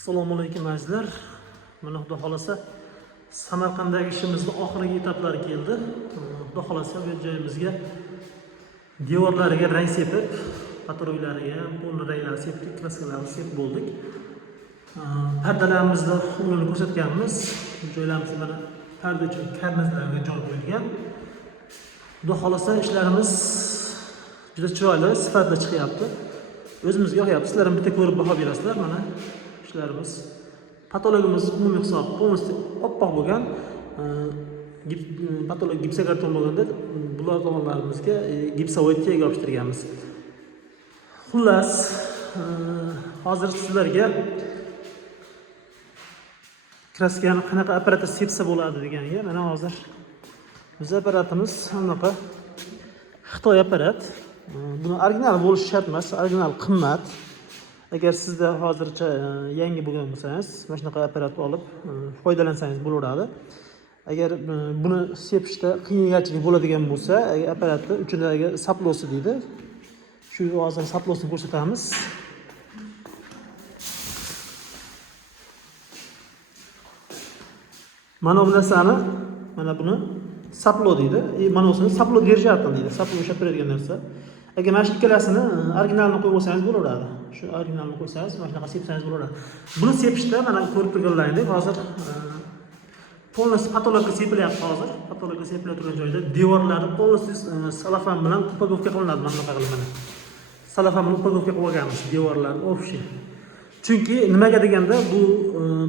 Assalomu alaykum azizlar. Mana xudo xolasa Samarqanddagi ishimizning oxirgi etaplari keldi. Xudo xolasa bu joyimizga devorlariga rang sepib, patroylariga bo'ldi ranglar sepdik, kraskalarni sepib bo'ldik. Pardalarimizni o'rnini ko'rsatganmiz. Joylarimiz mana parda uchun karnizlarga joy qo'yilgan. Xudo xolasa ishlarimiz juda chiroyli, sifatli chiqyapti. O'zimizga yoqyapti. Sizlar ham bitta ko'rib baho berasizlar. Mana ishlarimiz, patologimiz umumiy hisob полностью oppoq bo'lgan. Patolog gipsokarton bo'lganda bular tomonlarimizga gipsovoy tega yopishtirganmiz. Xullas, hozir sizlarga kraskani qanaqa apparatda sepsa bo'ladi deganiga mana hozir biz apparatimiz bunaqa Xitoy apparat. Buni original bo'lishi shart emas, original qimmat. Agar sizda hozircha yangi bo'lgan bo'lsangiz, mana shunaqa apparatni olib foydalansangiz bo'laveradi. Agar buni sepishda qiynalchilik bo'ladigan bo'lsa, apparatni uchidagi saplosi deydi. Shu hozir saplosini ko'rsatamiz. Mana bu narsani, mana buni saplo deydi. Mana buni saplo держатель deydi. Saplo ushlab turadigan narsa. Agar mana shu ikkalasini originalni qo'yib olsangiz bo'laveradi. Shu originalni qo'ysangiz, mana shunaqa sepsangiz bo'laveradi. Buni sepishda mana ko'rib turganlaringdek hozir полностью patologga sepilyapti hozir. Patologga sepilayotgan joyda devorlari полностью salafan bilan upagovka qilinadi mana bunaqa qilib mana. Salafan bilan upagovka qilib olganmiz devorlarni общий. Chunki nimaga deganda bu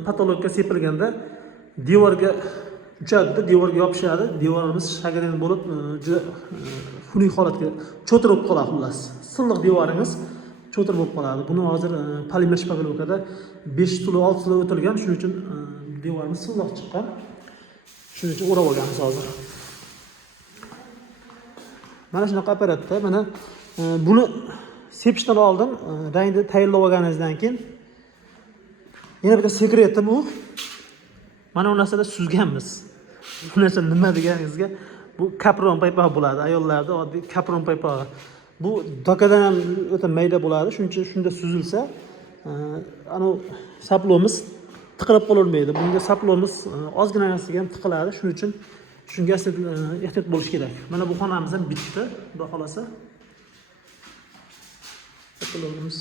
patologga sepilganda devorga uchadi, devorga yopishadi. Devorimiz shagrin bo'lib juda xunuk holatga cho'tir bo'lib qoladi xullas. Silliq devoringiz cho'tir bo'lib qoladi. Buni hozir polimer shpagolovkada 5 tuli 6 tuli o'tilgan, shuning uchun devorimiz silliq chiqqan. Shuning uchun o'rab olganmiz hozir. Mana shunaqa apparatda mana buni sepishdan oldin rangni tayyorlab olganingizdan keyin yana bitta sekreti bu. Mana bu narsada suzganmiz. Bu narsa nima deganingizga, bu kapron paypoq bo'ladi. Ayollarda oddiy kapron paypoq. Bu dokadan ham o'ta mayda bo'ladi. Shuning uchun shunda suzilsa, ana saplomiz tiqilib qolavermaydi. Bunga saplomiz ozgina narsaga ham tiqiladi. Shuning uchun shunga ehtiyot bo'lish kerak. Mana bu xonamiz ham bitdi, xudo xolasa. Saplomiz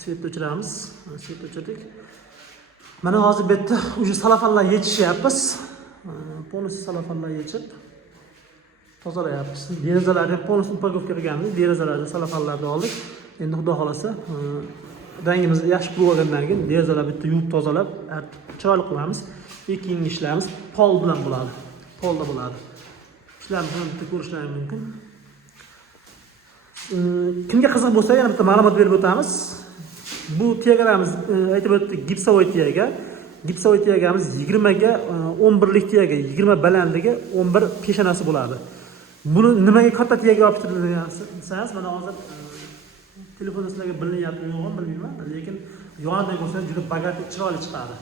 svet o'chiramiz. Svet o'chirdik. Mana hozir bu yerda o'sha salafanlar yechishyapmiz. Полностью salafanlar yechib tozalayapmiz. Derazalarni ham полностью upagovka qilganmiz. Derazalarni salafanlarni oldik. Endi xudo xolasa rangimizni yaxshi qilib olgandan keyin derazalarni bitta yuvib tozalab, chiroyli qilamiz. Keyingi ishlarimiz pol bilan bo'ladi. Polda bo'ladi. Ishlarimizni bitta ko'rishlaringiz mumkin. Kimga qiziq bo'lsa, yana bitta ma'lumot berib o'tamiz. Bu tegalarimiz aytib o'tdik, gipsovoy tega. Gipsovoy tegamiz 20 ga 11 lik tega, 20 balandligi, 11 peshonasi bo'ladi. Buni nimaga katta tega yopishtirilgansiz? Mana hozir telefonda sizlarga bilinyapti, yo'qmi bilmayman, lekin yonidan ko'rsangiz juda bagat, chiroyli chiqadi.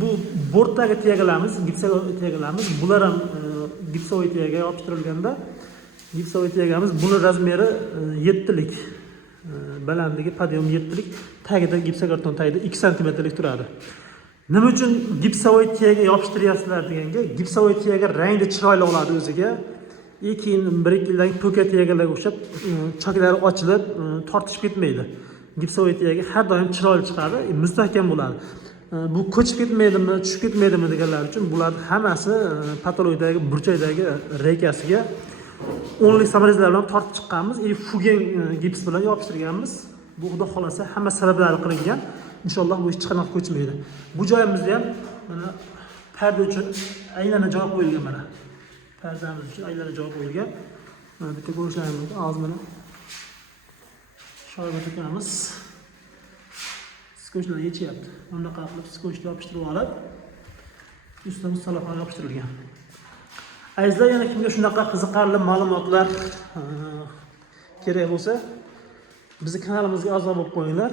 Bu bortdagi tegalarimiz, gipsovoy tegalarimiz, bular ham gipsovoy tega yopishtirilganda, gipsovoy tegamiz buni razmeri 7 lik. Balandligi podiyum 7 lik, tagida gipsokarton tagida 2 sm turadi. Nima uchun gipsovoy tega yopishtiryapsizlar deganga, gipsovoy tega rangni chiroyli oladi o'ziga. Keyin 1-2 yildan po'ka tegalarga o'xshab choklari ochilib, tortishib ketmaydi. Gipsovoy tega har doim chiroyli chiqadi, mustahkam bo'ladi. Bu ko'chib ketmaydimi, tushib ketmaydimi deganlar uchun bularning hammasi patologdagi burchakdagi reykasiga 10 lik samarizlar bilan tortib chiqqanmiz. Fugen gips bilan yopishtirganmiz. Bu xudo xolasa hamma sabablari qilingan. Inshaalloh bu ish chiqanoq ko'chmaydi. Bu joyimizda ham mana parda uchun aylana joy qo'yilgan mana. Pardamiz uchun aylana joy qo'yilgan. Mana bitta ko'rishlaringiz mumkin. Hozir mana shoyga to'kamiz. Skochlar yechyapti. Bundaqa qilib skochni yopishtirib olib, ustiga salafan yopishtirilgan. Azizlar, yana kimga shunaqa qiziqarli ma'lumotlar kerak bo'lsa, bizning kanalimizga a'zo bo'lib qo'yinglar.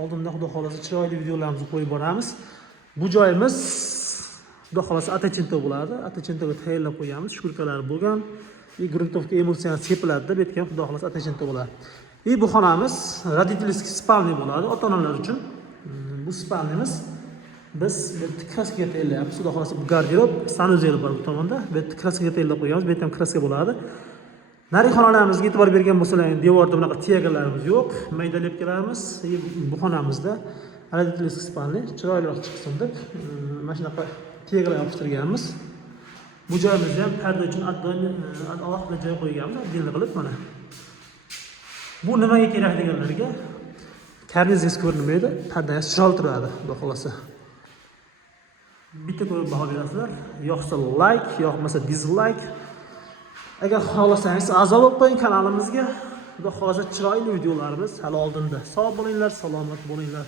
Oldinda xudo xolasa chiroyli videolarimizni qo'yib boramiz. Bu joyimiz xudo xolasa atachinto bo'ladi. Atachintoga tayyorlab qo'yamiz. Shkurkalari bo'lgan. Gruntovka emulsiya sepiladi, bu yerga xudo xolasa atachinto bo'ladi. Bu xonamiz родительский spalniy bo'ladi, ota-onalar uchun. Bu spalnimiz biz bu yerda kraskaga tayyorlayapmiz. Xudo xolasa bu garderob sanuzel bor bu tomonda. Bu yerda kraskaga tayyorlab qo'yganmiz. Bu yerda ham kraska bo'ladi. Nariy xonalarimizga e'tibor bergan bo'lsalaring, devorda bunaqa tiagalarimiz yo'q. Mayda lepkalarimiz bu xonamizda родительский spalni chiroyliroq chiqsin deb mana shunaqa tiagalar yopishtirganmiz. Bu joyimizni ham parda uchun alohida joy qo'yganmiz, oddiy qilib mana. Bu nimaga kerak deganlarga karnizingiz ko'rinmaydi, pardangiz chiroyli turadi, xudo xolasa. Bitta ko'rib baho berasizlar. Yoqsa like, yoqmasa dislike. Agar xohlasangiz a'zo bo'lib qo'ying kanalimizga. Xudo xolasa chiroyli videolarimiz hali oldinda. Sog' bo'linglar, salomat bo'linglar.